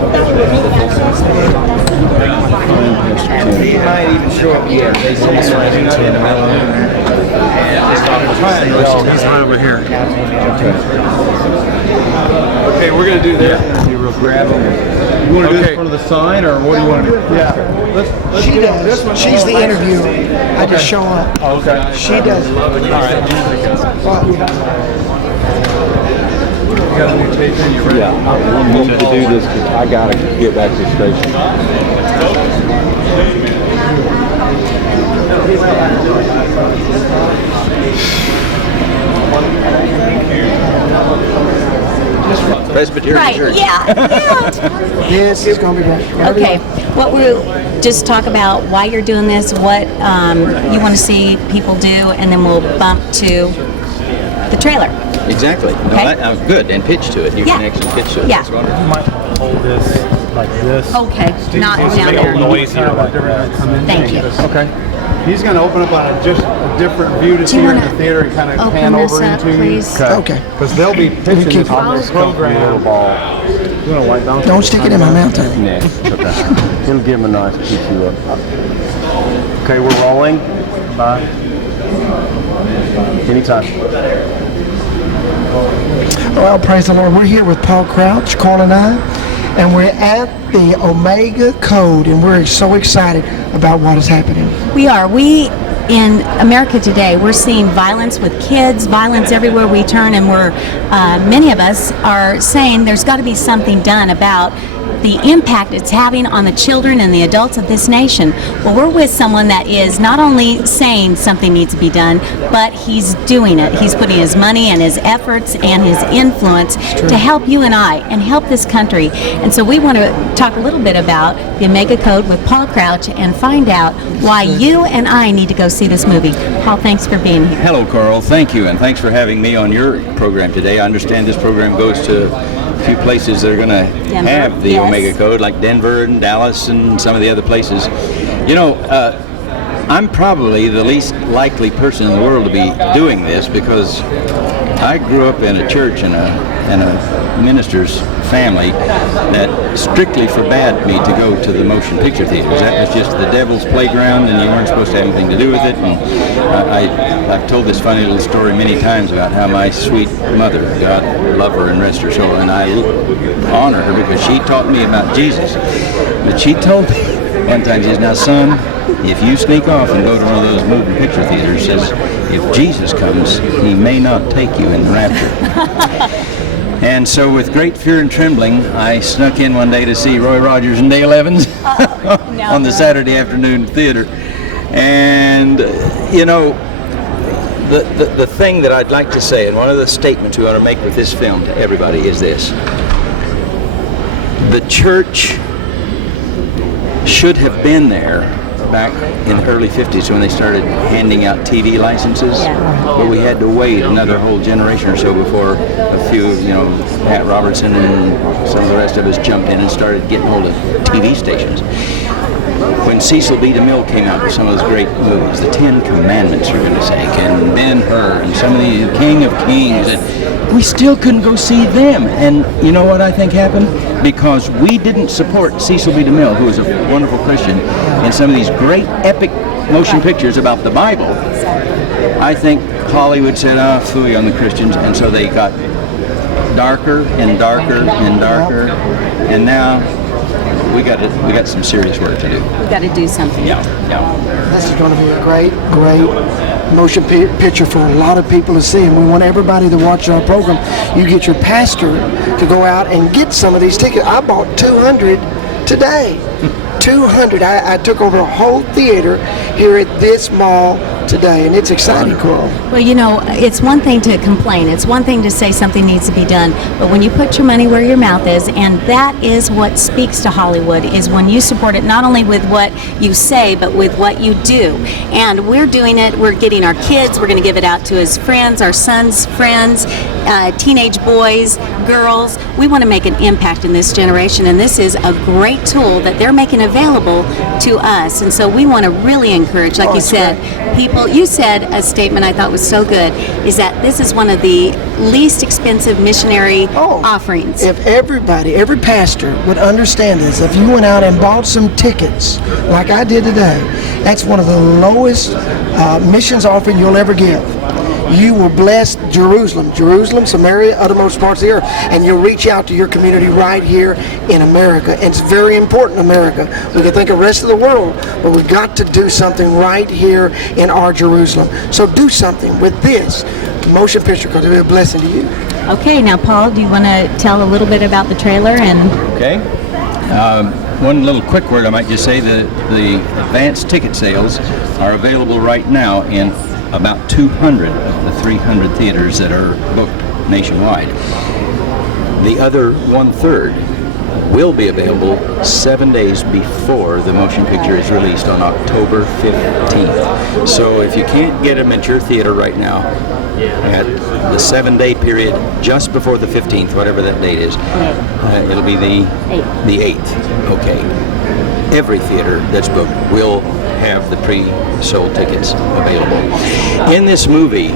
He might even show up here. He's right over here. Okay, we're gonna do that. You will grab him. You want to do this in front of the sign, or what do you want to do? Yeah. She does. This one. She's the interviewer. I just show up. Okay. She does. All right. Yeah, I need to do this because I gotta get back to the station. Presbyterian Right, Church. yeah. This is going to be great. Okay, what we'll just talk about why you're doing this, what you want to see people do, and then we'll bump to the trailer. Exactly. No, Okay. good. And pitch to it. You can actually pitch to it. Yeah. That's wonderful. You might hold this like this. Okay, not down there. Noise here like that. Thank you. Okay. He's going to open up on just a different view to see her in the theater and kind of pan Open this over up, into please. Okay. Because they'll be pitching this on this program. Little ball. You want to wipe down? Don't stick it in my mouth, Tony. Yeah, it's okay. It'll give him a nice piece you up. Okay, we're rolling. Bye. Anytime. Well, praise the Lord. We're here with Paul Crouch, Carl and I, and we're at the Omega Code, and we're so excited about what is happening. We are. In America today, we're seeing violence with kids, violence everywhere we turn, and many of us are saying there's got to be something done about the impact it's having on the children and the adults of this nation. Well, we're with someone that is not only saying something needs to be done, but he's doing it. He's putting his money and his efforts and his influence to help you and I and help this country. And so we want to talk a little bit about the Omega Code with Paul Crouch and find out why you and I need to go see this movie. Paul, thanks for being here. Hello, Carl. Thank you, and thanks for having me on your program today. I understand this program goes to a few places that are going to have the Omega Code, like Denver and Dallas and some of the other places. You know, I'm probably the least likely person in the world to be doing this because I grew up in a church and a minister's family that strictly forbade me to go to the motion picture theaters. That was just the devil's playground, and you weren't supposed to have anything to do with it. And I've told this funny little story many times about how my sweet mother, God love her and rest her soul, and I honor her because she taught me about Jesus. But she told me one time, she says, "Now, son, if you sneak off and go to one of those moving picture theaters, says, if Jesus comes, he may not take you in the rapture." And so with great fear and trembling, I snuck in one day to see Roy Rogers and Dale Evans on the Saturday afternoon theater. And, you know, the thing that I'd like to say, and one of the statements we want to make with this film to everybody is this. The church should have been there back in the early 50s when they started handing out TV licenses, but we had to wait another whole generation or so before a few, you know, Pat Robertson and some of the rest of us jumped in and started getting hold of TV stations. When Cecil B. DeMille came out with some of those great movies, the Ten Commandments, for goodness sake, and Ben-Hur, and some of the King of Kings, and we still couldn't go see them. And you know what I think happened? Because we didn't support Cecil B. DeMille, who was a wonderful Christian, in some of these great epic motion pictures about the Bible. I think Hollywood said, phooey on the Christians, and so they got darker and darker and darker, and now we got some serious work to do. We've got to do something. Yeah. This is going to be a great motion picture for a lot of people to see, and we want everybody to watch our program. You get your pastor to go out and get some of these tickets. I bought 200 today. 200. I took over a whole theater here at this mall today, and it's exciting, Carl. Well, you know, it's one thing to complain. It's one thing to say something needs to be done. But when you put your money where your mouth is, and that is what speaks to Hollywood, is when you support it not only with what you say, but with what you do. And we're doing it. We're getting our kids. We're going to give it out to his friends, our son's friends, teenage boys, girls. We want to make an impact in this generation, and this is a great tool that they're making available to us. And so we want to really encourage, like you said, people Well, you said a statement I thought was so good, is that this is one of the least expensive missionary offerings. If everybody, every pastor would understand this, if you went out and bought some tickets, like I did today, that's one of the lowest missions offering you'll ever give. You will bless Jerusalem, Samaria, uttermost parts of the earth, and you'll reach out to your community right here in America. And it's very important, America. We can think of the rest of the world, but we've got to do something right here in our Jerusalem. So do something with this motion picture, because it'll be a blessing to you. Okay, now Paul, do you want to tell a little bit about the trailer? And Okay. One little quick word I might just say, the advanced ticket sales are available right now in about 200 of the 300 theaters that are booked nationwide. The other 1/3 will be available 7 days before the motion picture is released on October 15th. So if you can't get them at your theater right now, at the 7-day period just before the 15th, whatever that date is, it'll be the 8th. Okay. Every theater that's booked will have the pre-sold tickets available. In this movie,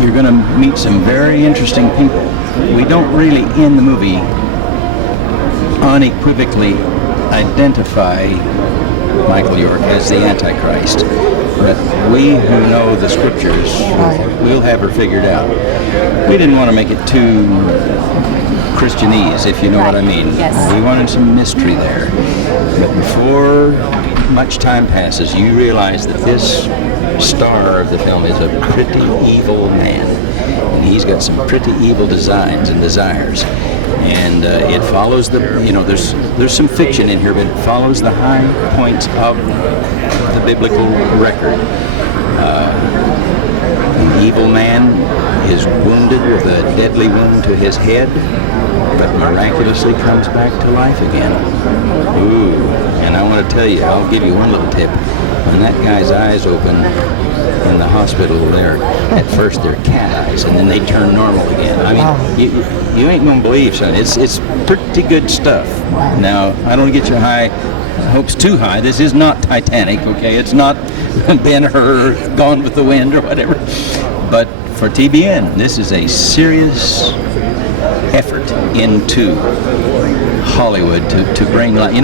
you're going to meet some very interesting people. We don't really, in the movie, unequivocally identify Michael York as the Antichrist. But we who know the scriptures, we'll have her figured out. We didn't want to make it too Christianese, if you know what I mean. Yes. We wanted some mystery there. But before much time passes, you realize that this star of the film is a pretty evil man. And he's got some pretty evil designs and desires. And it follows there's some fiction in here, but it follows the high points of the biblical record. An evil man is wounded with a deadly wound to his head, but miraculously comes back to life again. Ooh, and I want to tell you, I'll give you one little tip. When that guy's eyes open in the hospital, at first they're cat eyes, and then they turn normal again. I mean, you ain't gonna believe, son. It's pretty good stuff. Now, I don't get your hopes too high. This is not Titanic, okay? It's not Ben-Hur, Gone with the Wind, or whatever. But for TBN, this is a serious effort into Hollywood to bring light.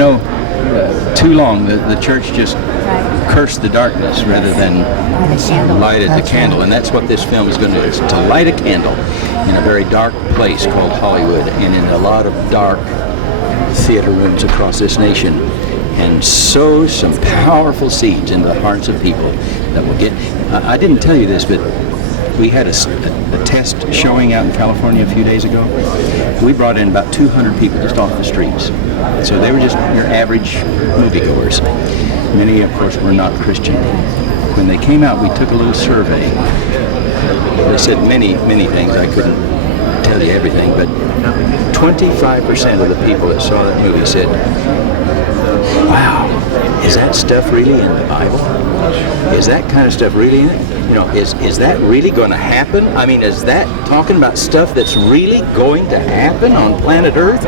Too long the church just cursed the darkness rather than lighted the candle, and that's what this film is going to do. It's to light a candle in a very dark place called Hollywood, and in a lot of dark theater rooms across this nation, and sow some powerful seeds into the hearts of people that will get. I didn't tell you this, but we had a test showing out in California a few days ago. We brought in about 200 people just off the streets. So they were just your average moviegoers. Many, of course, were not Christian. When they came out, we took a little survey. They said many, many things. I couldn't tell you everything, but 25% of the people that saw that movie said, "Wow, is that stuff really in the Bible? Is that kind of stuff really in it? Is that really going to happen? I mean, is that talking about stuff that's really going to happen on planet Earth?"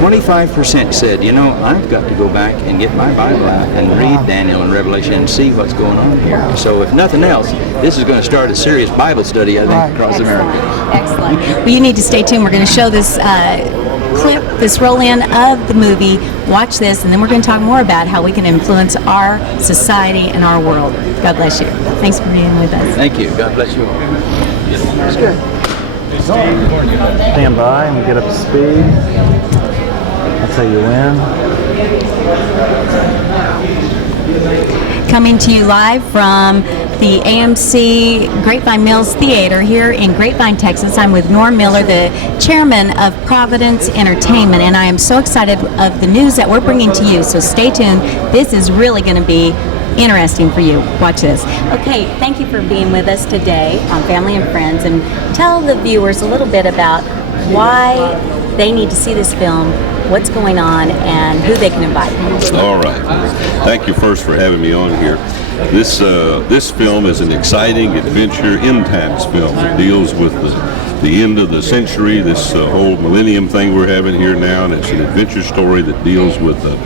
25% said, I've got to go back and get my Bible out and read Daniel and Revelation and see what's going on here. So if nothing else, this is going to start a serious Bible study, I think, across America. Excellent. Well, you need to stay tuned. We're going to show this clip, this roll-in of the movie. Watch this, and then we're going to talk more about how we can influence our society and our world. God bless you. Thanks for being with us. Thank you. God bless you all. That's good. Stand by and get up to speed. That's how you win. Coming to you live from the AMC Grapevine Mills Theater here in Grapevine, Texas. I'm with Norm Miller, the chairman of Providence Entertainment, and I am so excited of the news that we're bringing to you. So stay tuned. This is really going to be interesting for you. Watch this. Okay, thank you for being with us today on Family and Friends, and tell the viewers a little bit about why they need to see this film, what's going on, and who they can invite. All right. Thank you first for having me on here. This film is an exciting adventure end times film. It deals with the end of the century, this whole millennium thing we're having here now, and it's an adventure story that deals with a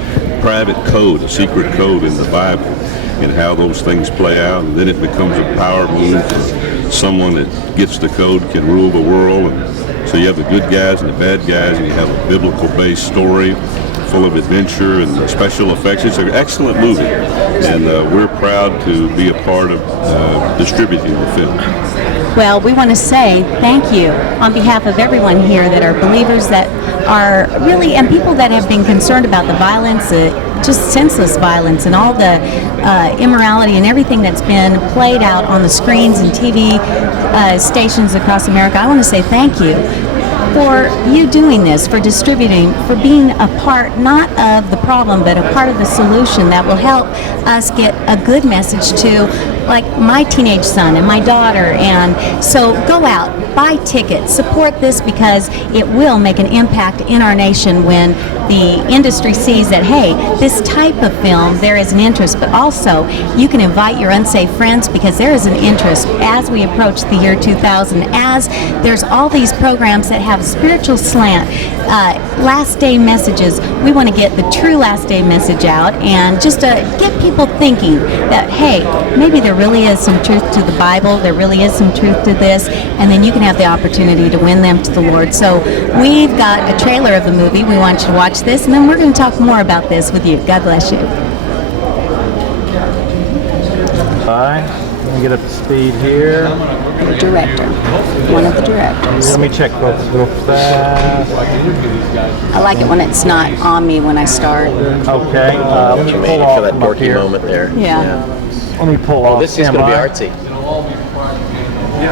private code, a secret code in the Bible. and how those things play out, and then it becomes a power move. And someone that gets the code can rule the world. And so you have the good guys and the bad guys, and you have a biblical-based story full of adventure and special effects. It's an excellent movie, and we're proud to be a part of distributing the film. Well, we want to say thank you on behalf of everyone here that are believers, that are really, and people that have been concerned about the violence, just senseless violence and all the immorality and everything that's been played out on the screens and TV stations across America. I want to say thank you for you doing this, for distributing, for being a part not of the problem but a part of the solution that will help us get a good message to, like, my teenage son and my daughter. And so go out, buy tickets, support this, because it will make an impact in our nation when the industry sees that, hey, this type of film, there is an interest, but also you can invite your unsafe friends, because there is an interest as we approach the year 2000, as there's all these programs that have spiritual slant, last day messages. We want to get the true last day message out, and just to get people thinking that, hey, maybe there really is some truth to the Bible, there really is some truth to this, and then you can have the opportunity to win them to the Lord. So we've got a trailer of the movie. We want you to watch this, and then we're going to talk more about this with you. God bless you. Hi. Let me get up to speed here. The director, one of the directors. Let me check both real fast. I like it when it's not on me when I start. Okay. Let me You pull made it off for that from up dorky here. moment there. Yeah. Let me pull off. This is going to be artsy.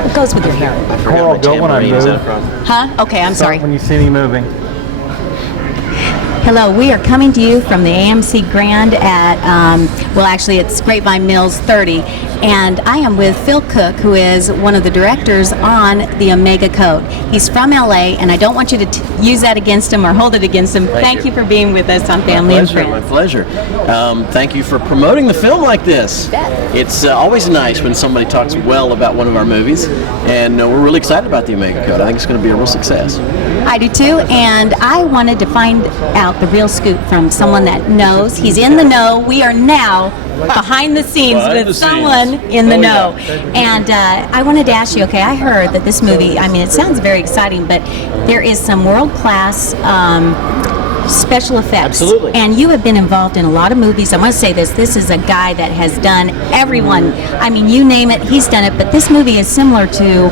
It goes with your hair. I forgot Coral, my go when I tambourine. Is that move. from? Huh? Okay, I'm sorry. When you see me moving. Hello, we are coming to you from the AMC Grand at, well, actually it's Grapevine Mills 30, and I am with Phil Cook, who is one of the directors on the Omega Code. He's from LA, and I don't want you to use that against him or hold it against him. Thank you for being with us on Family and Friends. My pleasure. Thank you for promoting the film like this. It's always nice when somebody talks well about one of our movies, and we're really excited about the Omega Code. I think it's going to be a real success. I do too, and I wanted to find out the real scoop from someone that knows. He's in the know. We are now behind the scenes with someone in the know. And I wanted to ask you, okay, I heard that this movie, I mean, it sounds very exciting, but there is some world-class special effects. Absolutely. And you have been involved in a lot of movies. I want to say this is a guy that has done everyone. I mean, you name it, he's done it. But this movie is similar to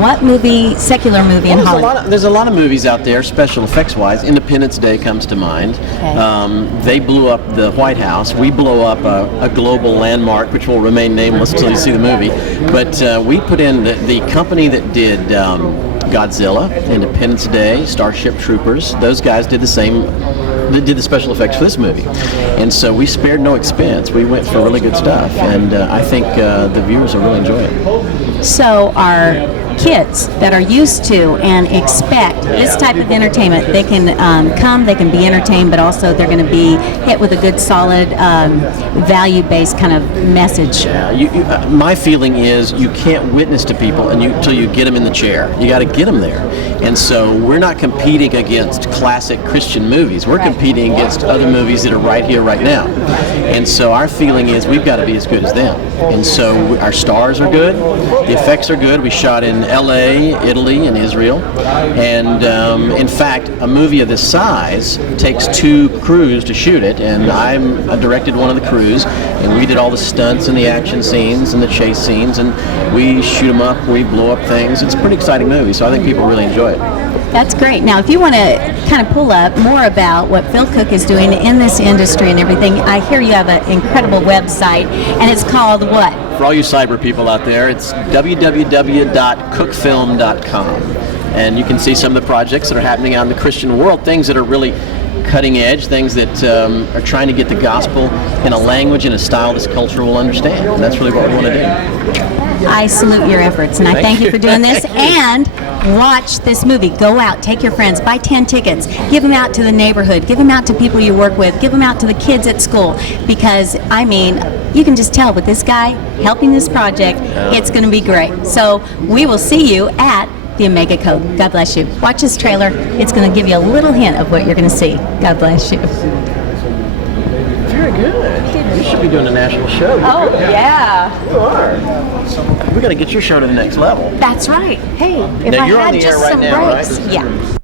what movie, secular movie in Hollywood? There's a lot of movies out there, special effects wise. Independence Day comes to mind. Okay. They blew up the White House. We blow up a global landmark, which will remain nameless until you see the movie. But we put in the company that did Godzilla, Independence Day, Starship Troopers. Those guys did the same. They did the special effects for this movie, and so we spared no expense. We went for really good stuff, and I think the viewers will really enjoy it. So our kids that are used to and expect this type of entertainment, they can come, they can be entertained, but also they're going to be hit with a good, solid, value-based kind of message. My feeling is you can't witness to people until you get them in the chair. You got to get them there. And so we're not competing against classic Christian movies. We're competing against other movies that are right here, right now. And so our feeling is we've got to be as good as them. And so our stars are good. The effects are good. We shot in LA, Italy, and Israel. And in fact, a movie of this size takes 2 crews to shoot it. And I directed one of the crews. And we did all the stunts and the action scenes and the chase scenes. And we shoot them up. We blow up things. It's a pretty exciting movie. So I think people really enjoy it. That's great. Now, if you want to kind of pull up more about what Phil Cook is doing in this industry and everything, I hear you have an incredible website, and it's called what? For all you cyber people out there, it's www.cookfilm.com. And you can see some of the projects that are happening out in the Christian world, things that are really cutting edge, things that are trying to get the gospel in a language and a style this culture will understand. And that's really what we want to do. I salute your efforts, and I thank you for doing this. And watch this movie. Go out, take your friends, buy 10 tickets, give them out to the neighborhood, give them out to people you work with, give them out to the kids at school, because, I mean, you can just tell with this guy helping this project, it's going to be great. So we will see you at the Omega Code. God bless you. Watch this trailer. It's going to give you a little hint of what you're going to see. God bless you. Very good. should be doing a national show. Oh, yeah. You are. We got to get your show to the next level. That's right. Hey, if Now, I you're on had the just air right some now, breaks. right? Yeah.